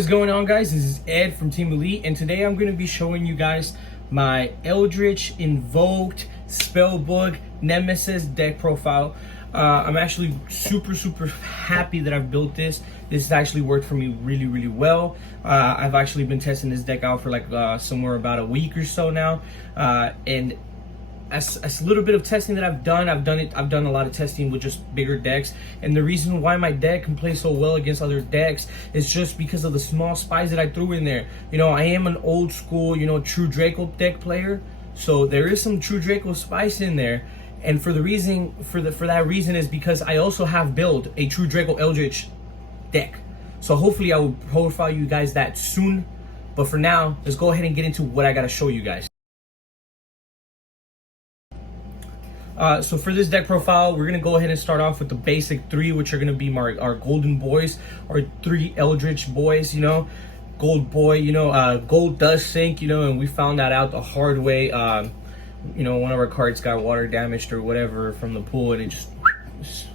is going on, guys? This is Ed from Team Elite, and today I'm going to be showing you guys my Eldritch Invoked Spellbook Nemesis deck profile. I'm actually super happy that I've built this. This has actually worked for me really well. I've actually been testing this deck out for like somewhere about a week or so now, and as a little bit of testing that I've done a lot of testing with just bigger decks, and the reason why my deck can play so well against other decks is just because of the small spies that I threw in there. You know, I am an old school, true Draco deck player, so there is some true Draco spice in there. And for that reason is because I also have built a true Draco Eldritch deck. So hopefully I will profile you guys that soon. But for now, let's go ahead and get into what I gotta show you guys. So for this deck profile, we're gonna go ahead and start off with the basic three, which are gonna be our golden boys, our three Eldritch boys. Gold boy, gold does sink, and we found that out the hard way. One of our cards got water damaged or whatever from the pool, and it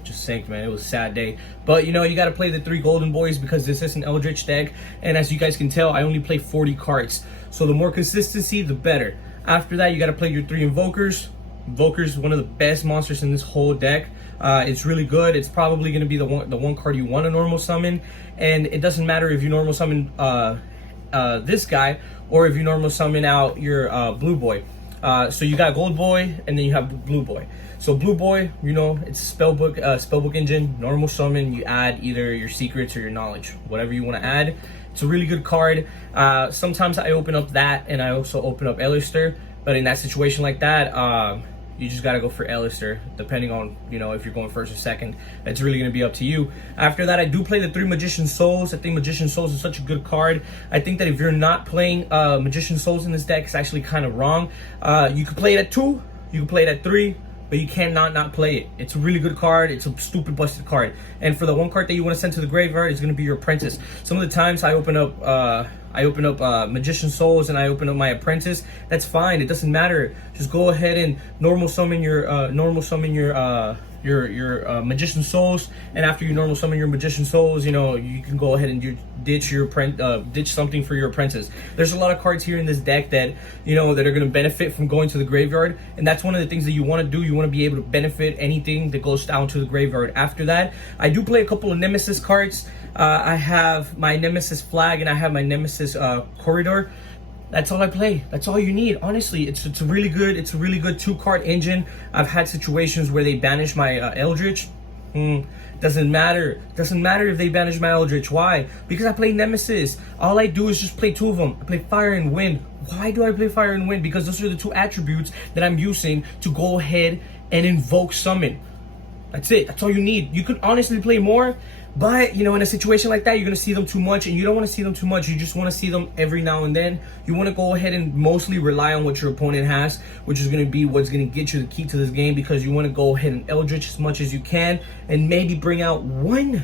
just sank, man. It was a sad day. But you got to play the three golden boys because this is an Eldritch deck, and as you guys can tell, I only play 40 cards. So the more consistency, the better. After that, you got to play your three invokers. Invoker's one of the best monsters in this whole deck. It's really good. It's probably going to be the one card you want to normal summon, and it doesn't matter if you normal summon this guy or if you normal summon out your blue boy. So you got gold boy and then you have blue boy. So blue boy, it's a spellbook engine, normal summon. You add either your secrets or your knowledge, whatever you want to add. It's a really good card. Sometimes I open up that, and I also open up Elister, but in that situation like that, you just gotta go for Elister, depending on if you're going first or second. It's really gonna be up to you. After that, I do play the three Magician Souls. I think Magician Souls is such a good card. I think that if you're not playing Magician Souls in this deck, it's actually kind of wrong. You can play it at 2, you can play it at 3, but you cannot not play it. It's a really good card. It's a stupid busted card. And for the one card that you want to send to the graveyard, it's going to be your Apprentice. Some of the times I open up Magician Souls and I open up my Apprentice. That's fine. It doesn't matter. Just go ahead and normal summon your Magician Souls, and after you normal summon your Magician Souls, you can go ahead and ditch something for your Apprentice. There's a lot of cards here in this deck that that are going to benefit from going to the graveyard, and that's one of the things that you want to do. You want to be able to benefit anything that goes down to the graveyard. After that, I do play a couple of Nemesis cards. I have my Nemesis Flag and I have my Nemesis Corridor. That's all I play. That's all you need. Honestly, it's a really good 2-card engine. I've had situations where they banish my Eldritch. Doesn't matter. Doesn't matter if they banish my Eldritch. Why? Because I play Nemesis. All I do is just play 2 of them. I play Fire and Wind. Why do I play Fire and Wind? Because those are the 2 attributes that I'm using to go ahead and invoke summon. That's it. That's all you need. You could honestly play more, but in a situation like that, you're gonna see them too much, and you don't want to see them too much. You just want to see them every now and then. You want to go ahead and mostly rely on what your opponent has, which is gonna be what's gonna get you the key to this game, because you want to go ahead and Eldritch as much as you can, and maybe bring out one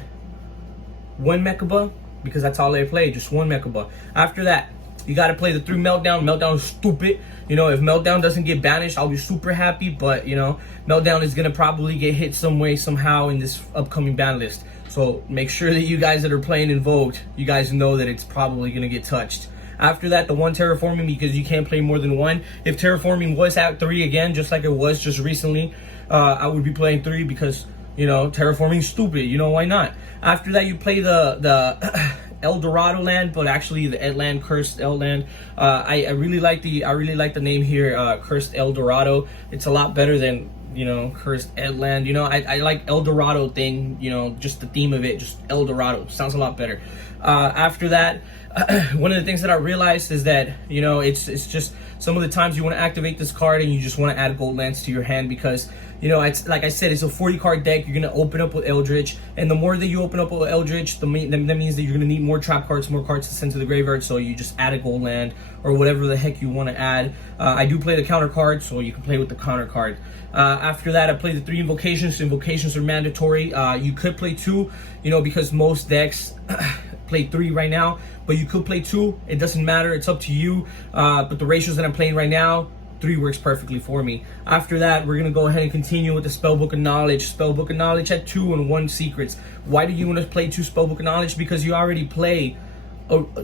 Mechaba, because that's all they play, just one Mechaba. After that, you got to play the 3 Meltdown. Meltdown is stupid. If Meltdown doesn't get banished, I'll be super happy. But, Meltdown is going to probably get hit some way, somehow in this upcoming ban list. So make sure that you guys that are playing Invoked, you guys know that it's probably going to get touched. After that, the 1 Terraforming, because you can't play more than 1. If Terraforming was at 3 again, just like it was just recently, I would be playing 3 because, Terraforming is stupid. Why not? After that, you play the El Dorado land, but actually the Ed land, Cursed El land. I really like the name here, Cursed El Dorado. It's a lot better than Cursed Ed land. I like El Dorado thing. Just the theme of it, just El Dorado sounds a lot better. After that, one of the things that I realized is that it's just some of the times you want to activate this card and you just want to add gold lands to your hand, because it's like I said, it's a 40-card deck. You're gonna open up with Eldritch, and the more that you open up with Eldritch, that means that you're gonna need more trap cards, more cards to send to the graveyard. So you just add a gold land or whatever the heck you want to add. I do play the counter card, so you can play with the counter card. After that, I play the 3 invocations. Invocations are mandatory. You could play 2, because most decks play 3 right now, but you could play 2. It doesn't matter. It's up to you. But the ratios that I'm playing right now, 3 works perfectly for me. After that, we're gonna go ahead and continue with the Spellbook of Knowledge. Spellbook of Knowledge at 2 and 1 secrets. Why do you want to play 2 Spellbook of Knowledge? Because you already play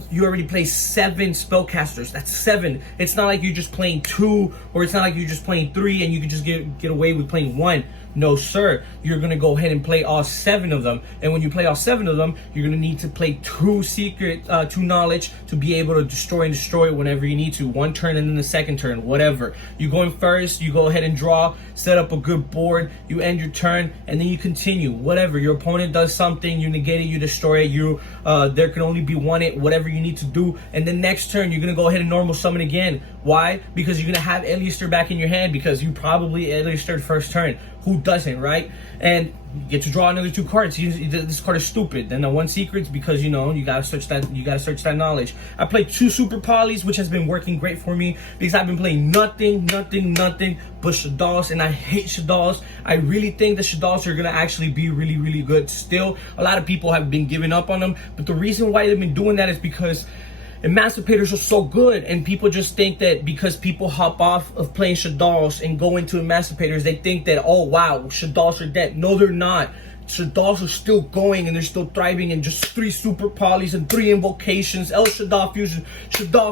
you already play 7 spellcasters. That's 7. It's not like you're just playing 2, or it's not like you're just playing 3 and you can just get away with playing 1. No, sir. You're going to go ahead and play all 7 of them. And when you play all 7 of them, you're going to need to play 2 secret, 2 knowledge to be able to destroy whenever you need to. 1 turn and then the second turn, whatever. You go in first, you go ahead and draw, set up a good board, you end your turn, and then you continue. Whatever. Your opponent does something, you negate it, you destroy it, there can only be 1 it, whatever you need to do. And then next turn, you're going to go ahead and normal summon again. Why? Because you're going to have Eldlich back in your hand because you probably Eldlich first turn. Who doesn't, right? And you get to draw another 2 cards. This card is stupid. Then the 1 secrets because you gotta search that knowledge. I played 2 super polys, which has been working great for me because I've been playing nothing but Shaddolls, and I hate Shaddolls. I really think the Shaddolls are gonna actually be really good. Still, a lot of people have been giving up on them, but the reason why they've been doing that is because Emancipators are so good, and people just think that because people hop off of playing Shaddolls and go into Emancipators, they think that, oh wow, Shaddolls are dead. No, they're not. Shaddolls are still going and they're still thriving, and just 3 super polys and 3 invocations, El Shaddol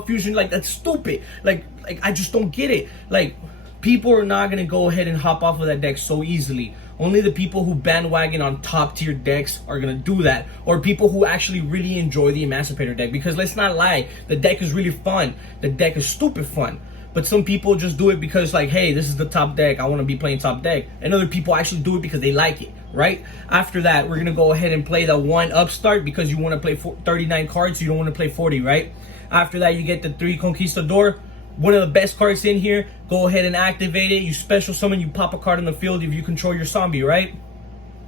fusion, like that's stupid. Like I just don't get it. Like, people are not gonna go ahead and hop off of that deck so easily. Only the people who bandwagon on top tier decks are gonna do that, or people who actually really enjoy the Emancipator deck. Because let's not lie, the deck is really fun. The deck is stupid fun. But some people just do it because, like, hey, this is the top deck, I want to be playing top deck. And other people actually do it because they like it, right? After that, we're gonna go ahead and play the 1 upstart because you want to play 39 cards, you don't want to play 40, right? After that, you get the 3 Conquistador. One of the best cards in here. Go ahead and activate it. You special summon, you pop a card on the field if you control your zombie, right?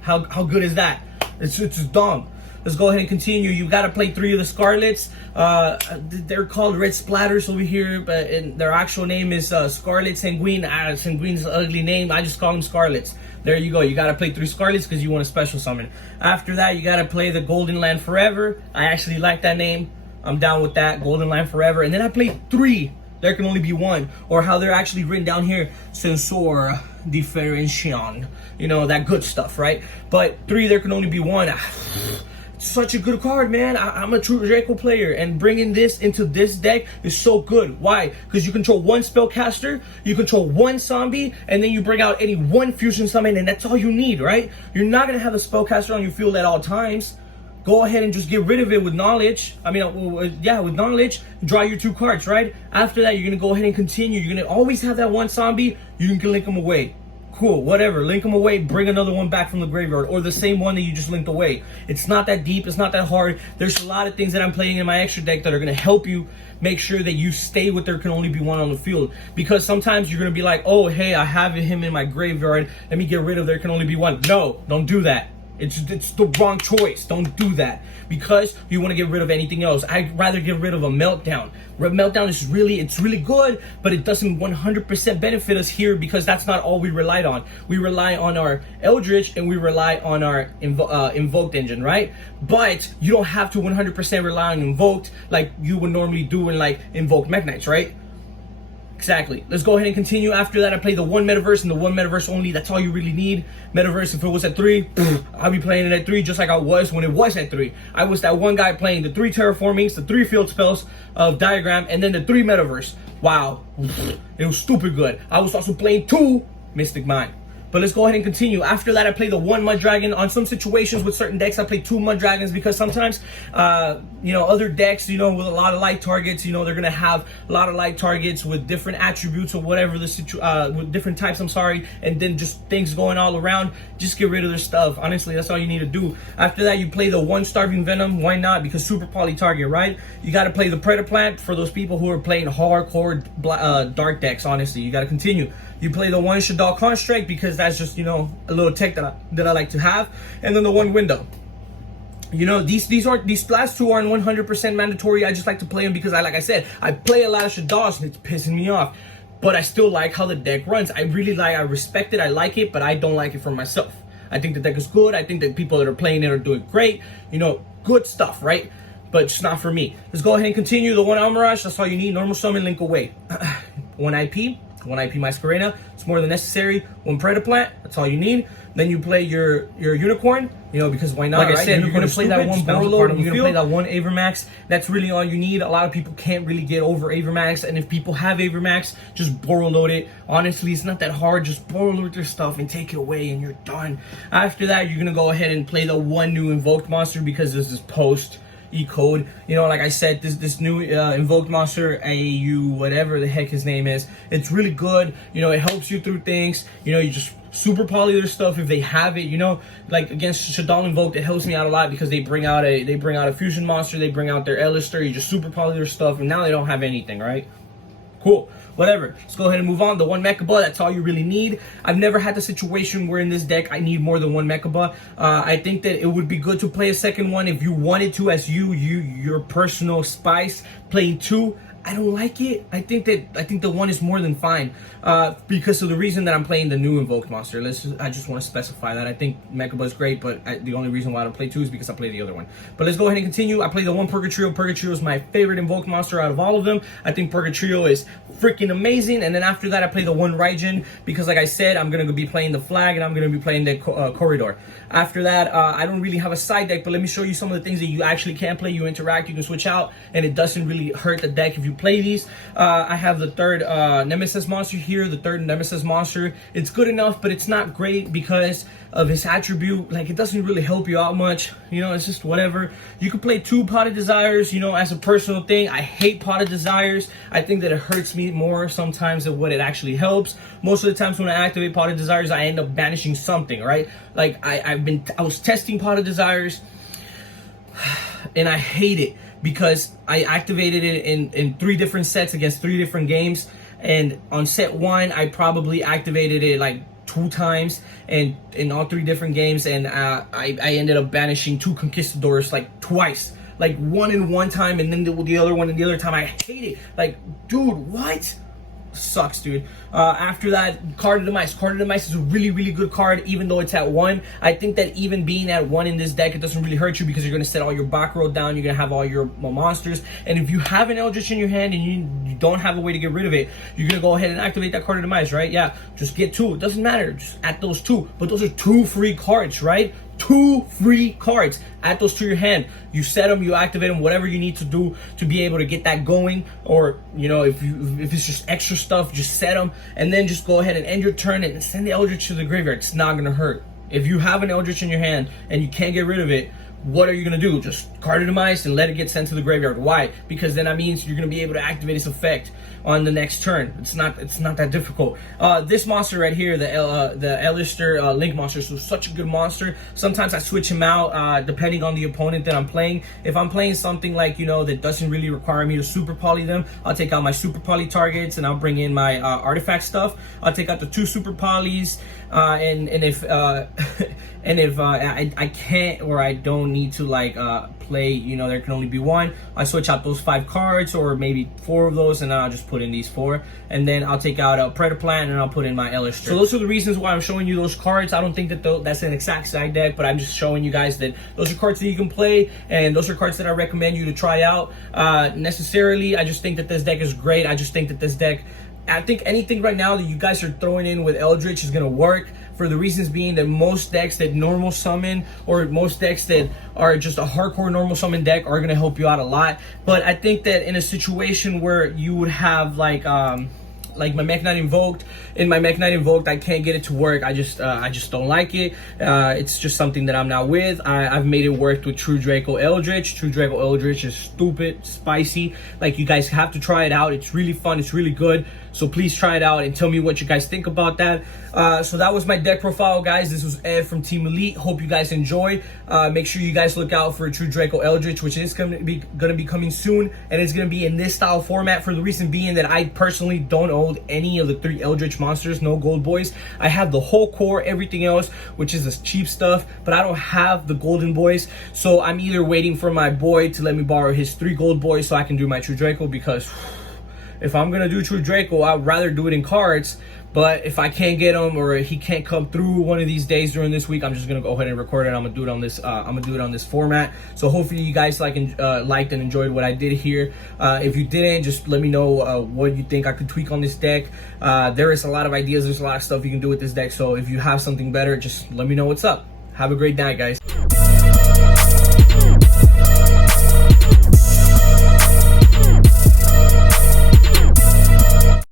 How good is that? It's dumb. Let's go ahead and continue. You got to play 3 of the Scarlets. They're called Red Splatters over here, but their actual name is Scarlet Sanguine. Sanguine's an ugly name. I just call them Scarlets. There you go. You got to play 3 Scarlets because you want to special summon. After that, you got to play the Golden Land Forever. I actually like that name. I'm down with that. Golden Land Forever. And then I played 3. There can only be 1, or how they're actually written down here, Sensor Differentiation. You know, that good stuff, right? But 3, there can only be 1. Such a good card, man. I'm a true Draco player, and bringing this into this deck is so good. Why? Because you control 1 spellcaster, you control 1 zombie, and then you bring out any 1 fusion summon, and that's all you need, right? You're not gonna have a spellcaster on your field at all times. Go ahead and just get rid of it with knowledge. With knowledge, draw your 2 cards, right? After that, you're going to go ahead and continue. You're going to always have that 1 zombie. You can link them away. Cool, whatever. Link them away, bring another one back from the graveyard, or the same one that you just linked away. It's not that deep. It's not that hard. There's a lot of things that I'm playing in my extra deck that are going to help you make sure that you stay with there can only be 1 on the field. Because sometimes you're going to be like, oh, hey, I have him in my graveyard. Let me get rid of there can only be 1. No, don't do that. It's the wrong choice. Don't do that because you want to get rid of anything else. I'd rather get rid of a Meltdown. Meltdown is really good, but it doesn't 100% benefit us here because that's not all we relied on. We rely on our Eldritch and we rely on our Invoked engine, right? But you don't have to 100% rely on Invoked like you would normally do in like Invoked Mekk-Knights, right? Exactly. Let's go ahead and continue. After that, I play the 1 Metaverse and the 1 Metaverse only. That's all you really need. Metaverse, if it was at 3, I'll be playing it at 3 just like I was when it was at 3. I was that one guy playing the 3 Terraformings, the 3 Field Spells of Diagram, and then the 3 Metaverse. Wow. It was stupid good. I was also playing 2 Mystic Mind. But let's go ahead and continue. After that, I play the 1 Mud Dragon. On some situations with certain decks, I play 2 Mud Dragons because sometimes, other decks, with a lot of light targets, they're going to have a lot of light targets with different attributes or whatever with different types, and then just things going all around. Just get rid of their stuff. Honestly, that's all you need to do. After that, you play the 1 Starving Venom. Why not? Because super poly target, right? You got to play the Predator Plant for those people who are playing hardcore dark decks, honestly. You got to continue. You play the 1 Shaddol Construct because that's just, a little tech that I like to have. And then the 1 Window. These last 2 aren't 100% mandatory. I just like to play them because like I said, I play a lot of Shaddolls and it's pissing me off. But I still like how the deck runs. I respect it, I like it, but I don't like it for myself. I think the deck is good. I think that people that are playing it are doing great. Good stuff, right? But just not for me. Let's go ahead and continue. The 1 Almirage, that's all you need. Normal summon, link away. 1 IP. 1 IP Masquerena, it's more than necessary. 1 Predator Plant, that's all you need. Then you play your Unicorn, you know, because why not? Like I said, you're gonna play that 1 Borreload, you're gonna play that 1 Avermax. That's really all you need. A lot of people can't really get over Avermax, and if people have Avermax, just Borreload it. Honestly, it's not that hard. Just Borreload their stuff and take it away, and you're done. After that, you're gonna go ahead and play the 1 new Invoked monster because this is post E-code. You know, like I said, this new Invoked monster, AU, whatever the heck his name is, it's really good. You know, it helps you through things. You know, you just super poly their stuff if they have it. You know, like against Shaddoll Invoked, it helps me out a lot because they bring out a fusion monster, they bring out their Eldlich. You just super poly their stuff, and now they don't have anything, right? Cool. Whatever. Let's go ahead and move on. The 1 Mechaba, that's all you really need. I've never had the situation where in this deck I need more than 1 Mechaba. I think that it would be good to play a second one if you wanted to, as your personal spice. Playing 2, I don't like it. I think the 1 is more than fine because of the reason that I'm playing the new Invoked monster. I just want to specify that. I think Mechaba is great, but the only reason why I don't play 2 is because I play the other one. But let's go ahead and continue. I play the 1 Purgatrio. Purgatrio is my favorite Invoked monster out of all of them. I think Purgatrio is freaking amazing. And then after that, I play the 1 Raijin because, like I said, I'm going to be playing the Flag and I'm going to be playing the Corridor. After that, I don't really have a side deck, but let me show you some of the things that you actually can play. You interact, you can switch out, and it doesn't really hurt the deck if you play these. I have the 3rd Nemeses monster here, the 3rd Nemeses monster. It's good enough, but it's not great because of his attribute. Like, it doesn't really help you out much. You know, it's just whatever. You could play 2 Potted Desires, you know, as a personal thing. I hate Potted Desires. I think that it hurts me more sometimes than what it actually helps. Most of the times when I activate Potted Desires, I end up banishing something, right? Like, I was testing Potted Desires, and I hate it because I activated it in 3 different sets against 3 different games. And on set 1, I probably activated it like 2 times, and in all 3 different games, and I ended up banishing 2 Conquistadors like twice. Like, 1 in one time, and then the other one in the other time. I hate it. Like, dude, what? Sucks, dude. After that, Card of the Mice. Card of the Mice is a really, really good card, even though it's at 1. I think that even being at 1 in this deck, it doesn't really hurt you because you're going to set all your back row down. You're going to have all your monsters. And if you have an Eldritch in your hand and you don't have a way to get rid of it, you're going to go ahead and activate that Card of the Mice, right? Yeah, just get 2. It doesn't matter. Just add those 2. But those are 2 free cards, right? 2 free cards. Add those to your hand. You set them, you activate them, whatever you need to do to be able to get that going. Or, you know, if it's just extra stuff, just set them, and then just go ahead and end your turn and send the Eldritch to the graveyard. It's not gonna hurt. If you have an Eldritch in your hand and you can't get rid of it, what are you gonna do? Just Card of the Mice and let it get sent to the graveyard. Why? Because then that means you're gonna be able to activate its effect on the next turn. It's not that difficult. This monster right here, the Eldlich Link monster, so such a good monster. Sometimes I switch him out depending on the opponent that I'm playing. If I'm playing something like, you know, that doesn't really require me to super poly them, I'll take out my super poly targets and I'll bring in my artifact stuff. I'll take out the 2 super polys, and if and if I can't or I don't need to like play, you know, there can only be 1, I switch out those 5 cards or maybe 4 of those, and then I'll just put in these 4, and then I'll take out a Predator Plant and I'll put in my Eldlich. So those are the reasons why I'm showing you those cards. I don't think that that's an exact side deck, but I'm just showing you guys that those are cards that you can play, and those are cards that I recommend you to try out. Necessarily, I just think that this deck is great. I just think that this deck, I think anything right now that you guys are throwing in with Eldritch is gonna work, for the reasons being that most decks that normal summon, or most decks that are just a hardcore normal summon deck, are gonna help you out a lot. But I think that in a situation where you would have like my Mech Knight Invoked, in my Mech Knight Invoked, I can't get it to work. I just don't like it. It's just something that I'm not with. I've made it work with True Draco Eldritch. True Draco Eldritch is stupid, spicy. Like, you guys have to try it out. It's really fun. It's really good. So please try it out and tell me what you guys think about that. So that was my deck profile, guys. This was Ed from Team Elite. Hope you guys enjoy. Make sure you guys look out for a True Draco Eldritch, which is gonna be coming soon, and it's gonna be in this style format, for the reason being that I personally don't own any of the 3 Eldritch monsters. No gold boys. I have the whole core, everything else, which is this cheap stuff, but I don't have the golden boys. So I'm either waiting for my boy to let me borrow his 3 gold boys so I can do my True Draco, because if I'm gonna do True Draco, I'd rather do it in cards. But if I can't get him, or he can't come through one of these days during this week, I'm just gonna go ahead and record it. I'm gonna do it on this. I'm gonna do it on this format. So hopefully you guys liked and enjoyed what I did here. If you didn't, just let me know what you think I could tweak on this deck. There is a lot of ideas. There's a lot of stuff you can do with this deck. So if you have something better, just let me know what's up. Have a great night, guys.